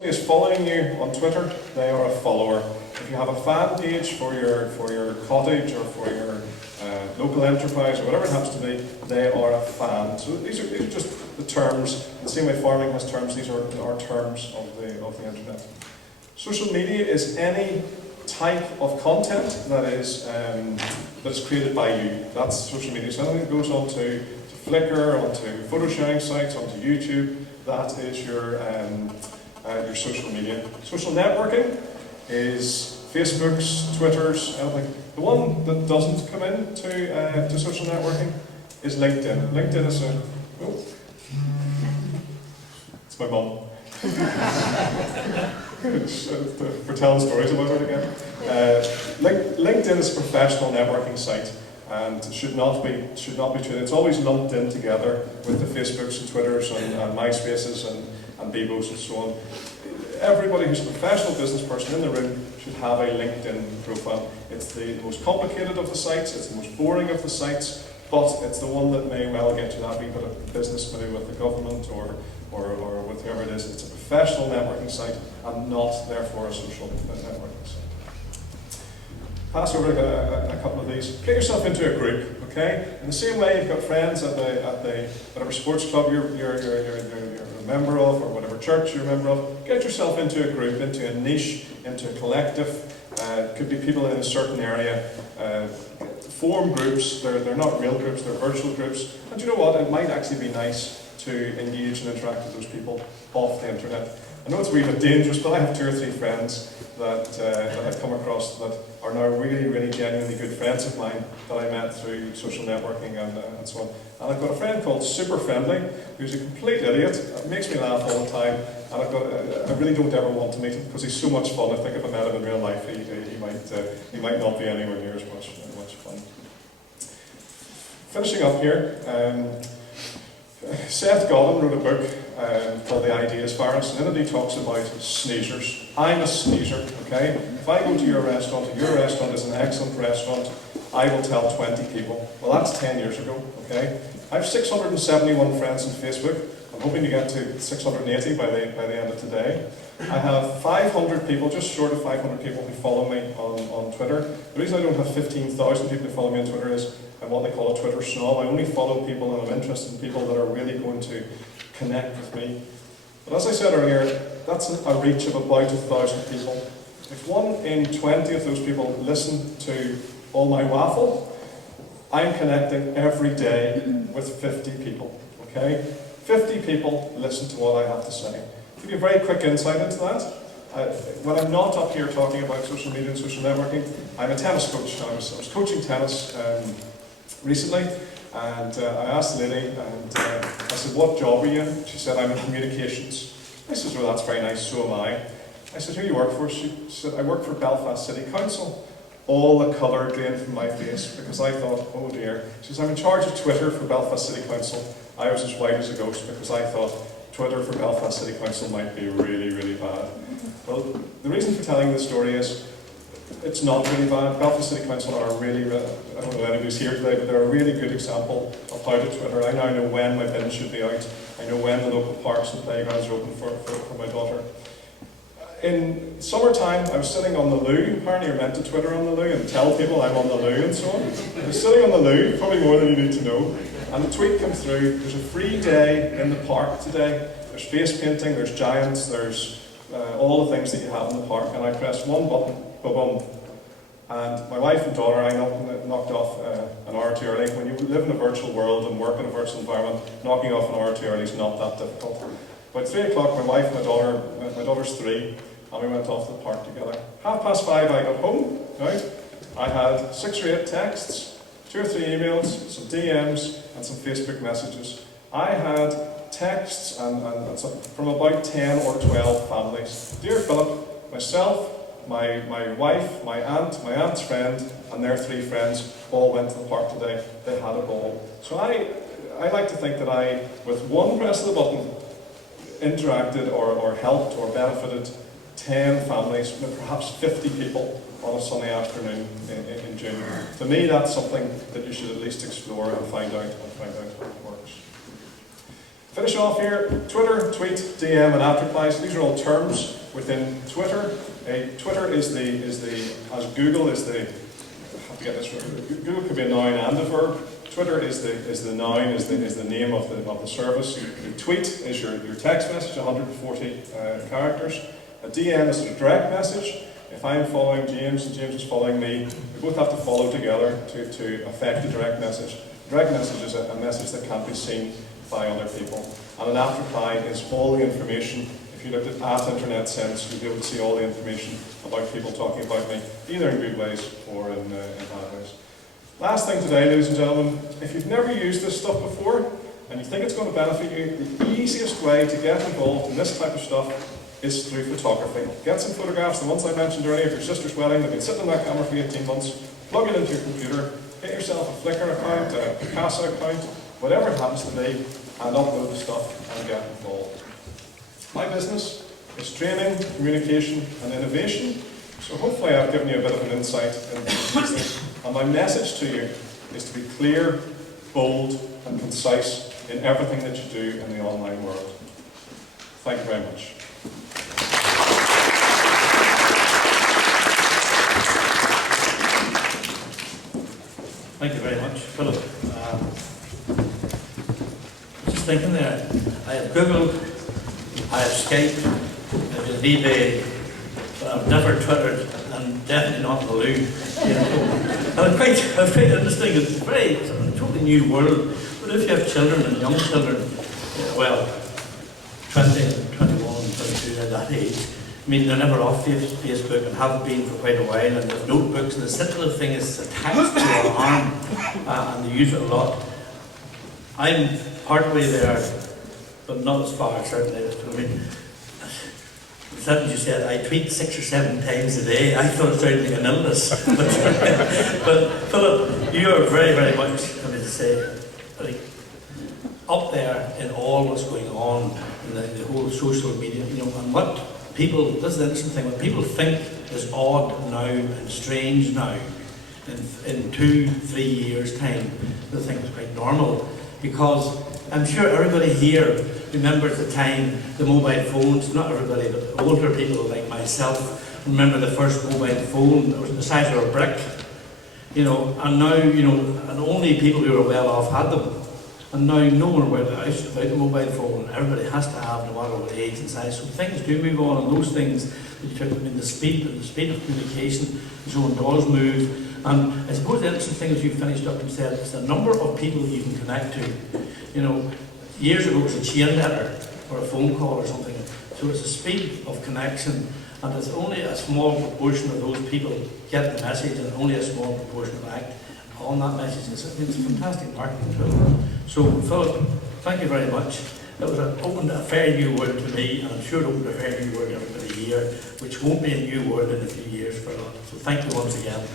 Is following you on Twitter, they are a follower. If you have a fan page for your cottage or for your local enterprise or whatever it happens to be, they are a fan. So these are just the terms. The same way farming has terms, these are terms of the internet. Social media is any type of content that is created by you. That's social media. So anything that goes onto Flickr, onto photo sharing sites, onto YouTube, that is your social media. Social networking is Facebook's, Twitter's, anything. The one that doesn't come into to social networking is LinkedIn. LinkedIn is it's my mum. For telling stories about it again. LinkedIn is a professional networking site and should not be treated. It's always lumped in together with the Facebooks and Twitters and MySpaces and Bebos and so on. Everybody who's a professional business person in the room should have a LinkedIn profile. It's the most complicated of the sites, it's the most boring of the sites, but it's the one that may well get you that wee bit of business, maybe with the government or with whoever it is. It's a professional networking site and not therefore a social networking site. Pass over a couple of these. Get yourself into a group, okay? In the same way you've got friends at whatever sports club you're a member of, or whatever church you're a member of, get yourself into a group, into a niche, into a collective. Could be people in a certain area. Form groups. They're not real groups, they're virtual groups. And you know what? It might actually be nice to engage and interact with those people off the internet. I know it's a wee bit dangerous, but I have 2 or 3 friends that I've come across that are now really, really genuinely good friends of mine that I met through social networking and so on. And I've got a friend called Super Friendly, who's a complete idiot. It makes me laugh all the time. And I really don't ever want to meet him because he's so much fun. I think if I met him in real life, he might not be anywhere near as much fun. Finishing up here. Seth Godin wrote a book called The Ideas Virus, and in it he talks about sneezers. I'm a sneezer, okay? If I go to your restaurant, and your restaurant is an excellent restaurant, I will tell 20 people. Well, that's 10 years ago, okay? I have 671 friends on Facebook. I'm hoping to get to 680 by the end of today. I have 500 people, just short of 500 people who follow me on Twitter. The reason I don't have 15,000 people who follow me on Twitter is I'm what they call a Twitter snob. I only follow people and I'm interested in people that are really going to connect with me. But as I said earlier, that's a reach of about 1,000 people. If 1 in 20 of those people listen to all my waffle, I'm connecting every day with 50 people, okay? 50 people listen to what I have to say. To give you a very quick insight into that, when I'm not up here talking about social media and social networking, I'm a tennis coach. I was coaching tennis recently, and I asked the lady, and I said, what job are you in? She said, I'm in communications. I said, well, that's very nice, so am I. I said, who do you work for? She said, I work for Belfast City Council. All the colour drained from my face, because I thought, oh dear. She says, I'm in charge of Twitter for Belfast City Council. I was as white as a ghost, because I thought Twitter for Belfast City Council might be really, really bad. Well, the reason for telling this story is, it's not really bad. Belfast City Council are really, I don't know if anybody's here today, but they're a really good example of how to Twitter. I now know when my bin should be out. I know when the local parks and playgrounds are open for my daughter. In summertime, I was sitting on the loo. Apparently you're meant to Twitter on the loo and tell people I'm on the loo and so on. I was sitting on the loo, probably more than you need to know, and a tweet came through, there's a free day in the park today. There's face painting, there's giants, there's all the things that you have in the park, and I pressed one button, boom, and my wife and daughter, I knocked off an hour too early. When you live in a virtual world and work in a virtual environment, knocking off an hour too early is not that difficult. About 3 o'clock, my wife and my daughter's 3, and we went off to the park together. 5:30 I got home, right? I had 6 or 8 texts, 2 or 3 emails, some DMs, and some Facebook messages. I had texts and from about 10 or 12 families. Dear Philip, myself, my wife, my aunt's friend, and their 3 friends all went to the park today. They had a ball. So I like to think that I, with one press of the button, interacted or helped or benefited 10 families, perhaps 50 people on a sunny afternoon in June. To me, that's something that you should at least explore and find out how it works. Finish off here, Twitter, tweet, DM and at replies. These are all terms within Twitter. Twitter is as Google is the, I have to get this right. Google could be a noun and a verb. Twitter is the noun, is the name of the service. The tweet is your text message, 140 characters. A DM is a direct message. If I'm following James and James is following me, we both have to follow together to affect the direct message. Direct message is a message that can't be seen by other people. And an at reply is all the information. If you looked at InternetSense, you'll be able to see all the information about people talking about me, either in good ways or in bad ways. Last thing today, ladies and gentlemen, if you've never used this stuff before and you think it's going to benefit you, the easiest way to get involved in this type of stuff is through photography. Get some photographs, the ones I mentioned earlier of your sister's wedding. They've been sitting on that camera for 18 months. Plug it into your computer, get yourself a Flickr account, a Picasso account, whatever it happens to be, and upload the stuff and get involved. My business is training, communication and innovation, so hopefully I've given you a bit of an insight into this. And my message to you is to be clear, bold and concise in everything that you do in the online world. Thank you very much. Thank you very much, Philip. Just thinking there, I have Googled, I have Skyped, I have eBay, but I've never Twittered, and definitely not the Lou. You know. And it's quite interesting, it's a totally new world, but if you have children and young children, well, 20, 21, 22 at that age, I mean, they're never off Facebook and haven't been for quite a while, and there's notebooks, and the simple thing is attached to their arm, and they use it a lot. I'm partway there, but not as far, certainly. I mean, the sentence you said, I tweet 6 or 7 times a day. I thought it sounded like an illness. But Philip, you are very, very much, I mean to say, like, up there in all what's going on in the whole social media, you know, and what people, this is the interesting thing, what people think is odd now and strange now, in 2-3 years' time, they think it's quite normal. Because I'm sure everybody here remembers the time the mobile phones, not everybody, but older people like myself, remember the first mobile phone that was the size of a brick. You know, and now, you know, and only people who were well off had them. And now no one went out without a mobile phone. Everybody has to have, no matter what age and size. So things do move on, and those things that you took, I mean, the speed of communication and so on does move. And I suppose the interesting thing as you finished up and said is the number of people you can connect to. You know, years ago it was a chain letter or a phone call or something. So it's the speed of connection, and it's only a small proportion of those people get the message, and only a small proportion of act on that message. It's a fantastic marketing tool. So, Philip, thank you very much. It was opened a fair new world to me, and I'm sure it opened a fair new world to everybody here, which won't be a new world in a few years for a lot. So thank you once again.